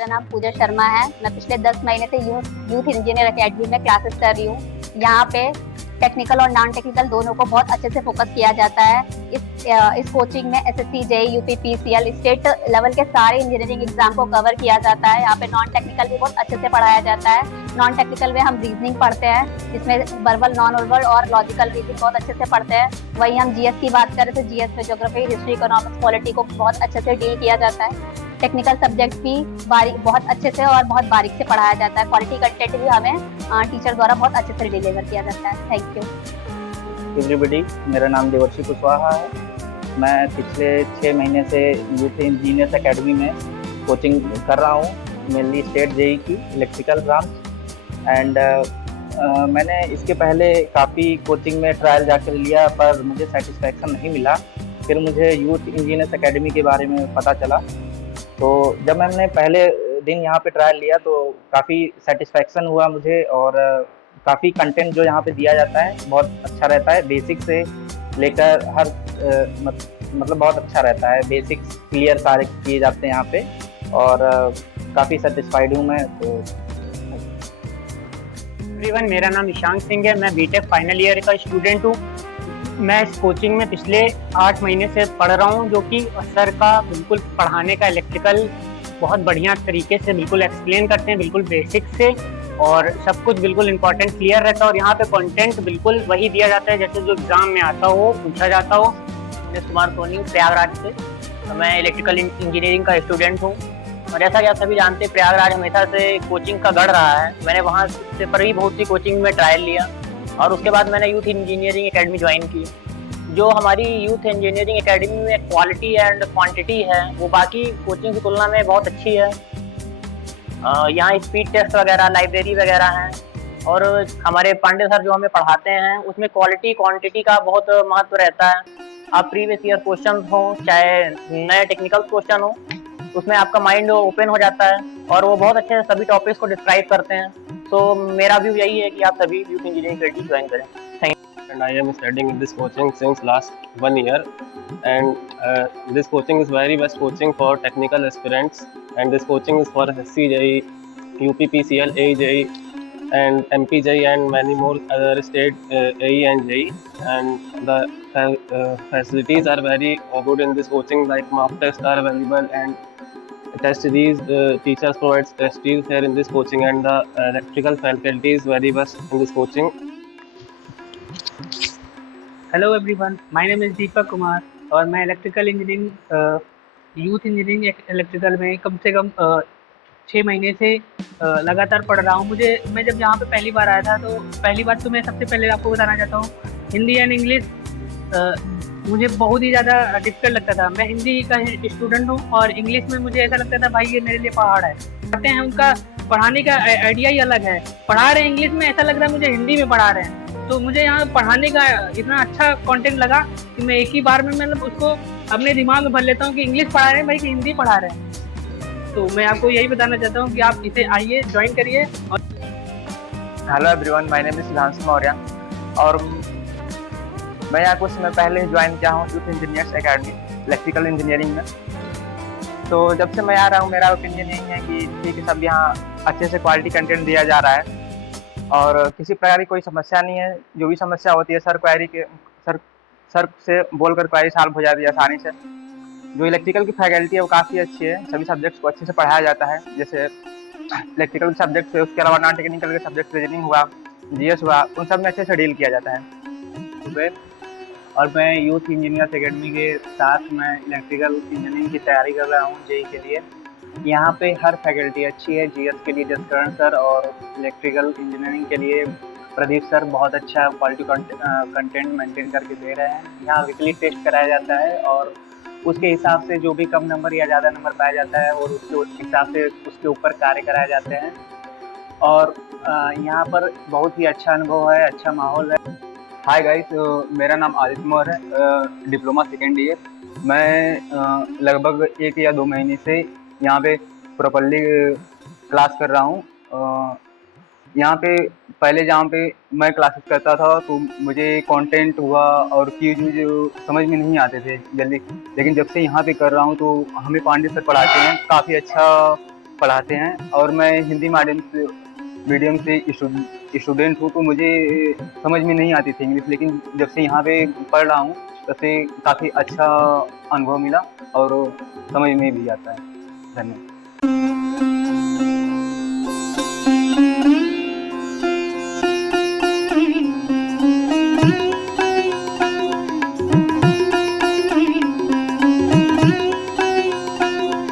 मेरा नाम पूजा शर्मा है। मैं पिछले 10 महीने से यूथ इंजीनियर एकेडमी में क्लासेस कर रही हूँ। यहाँ पे टेक्निकल और नॉन टेक्निकल दोनों को बहुत अच्छे से फोकस किया जाता है। इस कोचिंग में SSC, JEE, UP, PCL, state level के सारे इंजीनियरिंग एग्जाम को कवर किया जाता है। यहाँ पे नॉन टेक्निकल भी बहुत अच्छे से पढ़ाया जाता है। नॉन टेक्निकल में हम रीजनिंग पढ़ते हैं, जिसमें वर्बल, नॉन वर्बल और लॉजिकल रीजनिंग बहुत अच्छे से पढ़ते हैं। वहीं हम जीएस की बात करें तो जीएस में ज्योग्राफी, हिस्ट्री, इकोनॉमिक्स, पॉलिटी को बहुत अच्छे से डील किया जाता है। टेक्निकल सब्जेक्ट भी बहुत अच्छे से और बहुत बारीक से पढ़ाया जाता है। क्वालिटी कंटेंट भी हमें टीचर द्वारा बहुत अच्छे से डिलीवर किया जाता है। Thank you everybody. मेरा नाम देवर्षि कुशवाहा है। मैं पिछले 6 महीने से यूथ इंजीनियर्स एकेडमी में कोचिंग कर रहा हूँ, मेनली स्टेट जेईई की इलेक्ट्रिकल ब्रांच। एंड मैंने इसके पहले काफ़ी कोचिंग में ट्रायल जाकर लिया, पर मुझे सेटिस्फैक्शन नहीं मिला। फिर मुझे यूथ इंजीनियर्स एकेडमी के बारे में पता चला, तो जब मैंने पहले दिन यहाँ पे ट्रायल लिया तो काफ़ी सेटिस्फैक्शन हुआ मुझे। और काफ़ी कंटेंट जो यहाँ पे दिया जाता है बहुत अच्छा रहता है, बेसिक से लेकर हर मतलब बहुत अच्छा रहता है। बेसिक्स क्लियर सारे किए जाते हैं यहाँ पे, और काफ़ी सेटिस्फाइड हूँ मैं। तो एवरीवन, मेरा नाम ईशांक सिंह है। मैं बीटेक फाइनल ईयर का स्टूडेंट हूँ। मैं इस कोचिंग में पिछले 8 महीने से पढ़ रहा हूँ, जो कि सर का बिल्कुल पढ़ाने का इलेक्ट्रिकल बहुत बढ़िया तरीके से बिल्कुल एक्सप्लेन करते हैं, बिल्कुल बेसिक से, और सब कुछ बिल्कुल इंपॉर्टेंट क्लियर रहता है। और यहाँ पे कंटेंट बिल्कुल वही दिया जाता है जैसे जो एग्जाम में आता हो, पूछा जाता हो। दिनेश कुमार सोनी, प्रयागराज से। मैं इलेक्ट्रिकल इंजीनियरिंग का स्टूडेंट हूँ, और जैसा कि आप सभी जानते हैं प्रयागराज हमेशा से कोचिंग का गढ़ रहा है। मैंने वहाँ से पर भी बहुत सी कोचिंग में ट्रायल लिया, और उसके बाद मैंने यूथ इंजीनियरिंग एकेडमी ज्वाइन की। जो हमारी यूथ इंजीनियरिंग एकेडमी में क्वालिटी एंड क्वांटिटी है वो बाकी कोचिंग की तुलना में बहुत अच्छी है। यहाँ स्पीड टेस्ट वगैरह, लाइब्रेरी वगैरह हैं, और हमारे पांडे सर जो हमें पढ़ाते हैं उसमें क्वालिटी क्वांटिटी का बहुत महत्व रहता है। आप प्रीवियस ईयर क्वेश्चन हो चाहे नए टेक्निकल क्वेश्चन हो, उसमें आपका माइंड ओपन हो जाता है, और वो बहुत अच्छे से सभी टॉपिक्स को डिस्क्राइब करते हैं। तो मेरा व्यू यही है कि आप सभी यूथ इंजीनियरिंग एकेडमी ज्वाइन करें। Thank you. And I am studying in this coaching since last 1 year, and this coaching is very best coaching for technical aspirants, and this coaching is for SC JEE, UPPCL, AJEE, and MP JEE, and many more other state AE and JEE. And the facilities are very good in this coaching, like mock tests are available, and test series, teachers provides test series here in this coaching, and the electrical faculty is very best in this coaching. Hello everyone, my name is Deepak Kumar, और मैं electrical engineering youth engineering electrical में कम से कम 6 महीने से लगातार पढ़ रहा हूँ। मैं जब यहाँ पे पहली बार आया था, तो पहली बात तो मैं सबसे पहले आपको बताना चाहता हूँ, हिंदी एंड इंग्लिश मुझे बहुत ही ज़्यादा डिफिकल्ट लगता था। मैं हिंदी का स्टूडेंट हूँ, और इंग्लिश में मुझे ऐसा लगता था भाई ये मेरे लिए पहाड़ है। पढ़ते हैं, उनका पढ़ाने का आइडिया ही अलग है। पढ़ा रहे हैं इंग्लिश में, ऐसा लग रहा है मुझे हिंदी में पढ़ा रहे हैं। तो मुझे यहाँ पढ़ाने का इतना अच्छा कंटेंट लगा कि मैं एक ही बार में मतलब उसको अपने दिमाग में भर लेता हूँ कि इंग्लिश पढ़ा रहे हैं भाई कि हिंदी पढ़ा रहे हैं। तो मैं आपको यही बताना चाहता हूँ कि आप इसे आइए, ज्वाइन करिए। Hello everyone, my name is Sudhanshu Maurya, और मैं यहाँ कुछ समय पहले ज्वाइन किया हूँ youth engineers academy electrical engineering में। तो जब से मैं आ रहा हूँ, मेरा ओपिनियन यही है कि ठीक है, सब यहाँ अच्छे से क्वालिटी कंटेंट दिया जा रहा है, और किसी प्रकार की कोई समस्या नहीं है। जो भी समस्या होती है सर से बोलकर क्वेरी सॉल्व हो जाती है आसानी से। जो इलेक्ट्रिकल की फैकल्टी है वो काफ़ी अच्छी है, सभी सब्जेक्ट्स को अच्छे से पढ़ाया जाता है। जैसे इलेक्ट्रिकल के सब्जेक्ट है, उसके अलावा नॉन टेक्निकल के सब्जेक्ट रीजनिंग हुआ, जीएस हुआ, उन सब में अच्छे से डील किया जाता है। और मैं यूथ इंजीनियर्स एकेडमी के साथ मैं इलेक्ट्रिकल इंजीनियरिंग की तैयारी कर रहा हूँ जेईई के लिए। यहाँ पे हर फैकल्टी अच्छी है। जीएस के लिए जसकरण सर, और इलेक्ट्रिकल इंजीनियरिंग के लिए प्रदीप सर बहुत अच्छा क्वालिटी कंटेंट मेंटेन करके दे रहे हैं। यहाँ वीकली टेस्ट कराया जाता है, और उसके हिसाब से जो भी कम नंबर या ज़्यादा नंबर पाया जाता है, और उसके हिसाब से उसके ऊपर कार्य कराए जाते हैं। और यहाँ पर बहुत ही अच्छा अनुभव है, अच्छा माहौल है। हाय गाइस, मेरा नाम आदित्य मौर्य है, डिप्लोमा सेकेंड ईयर। मैं लगभग 1 या 2 महीने से यहाँ पे प्रॉपरली क्लास कर रहा हूँ। यहाँ पे पहले जहाँ पे मैं क्लासेस करता था तो मुझे कंटेंट हुआ और क्यूज समझ में नहीं आते थे जल्दी, लेकिन जब से यहाँ पे कर रहा हूँ तो हमें पांडे सर पढ़ाते हैं, काफ़ी अच्छा पढ़ाते हैं और मैं हिंदी मीडियम से स्टूडेंट हूँ, तो मुझे समझ में नहीं आती थी इंग्लिश, लेकिन जब से यहाँ पे पढ़ रहा हूँ तब से काफ़ी अच्छा अनुभव मिला और समझ में भी आता है। धन्यवाद।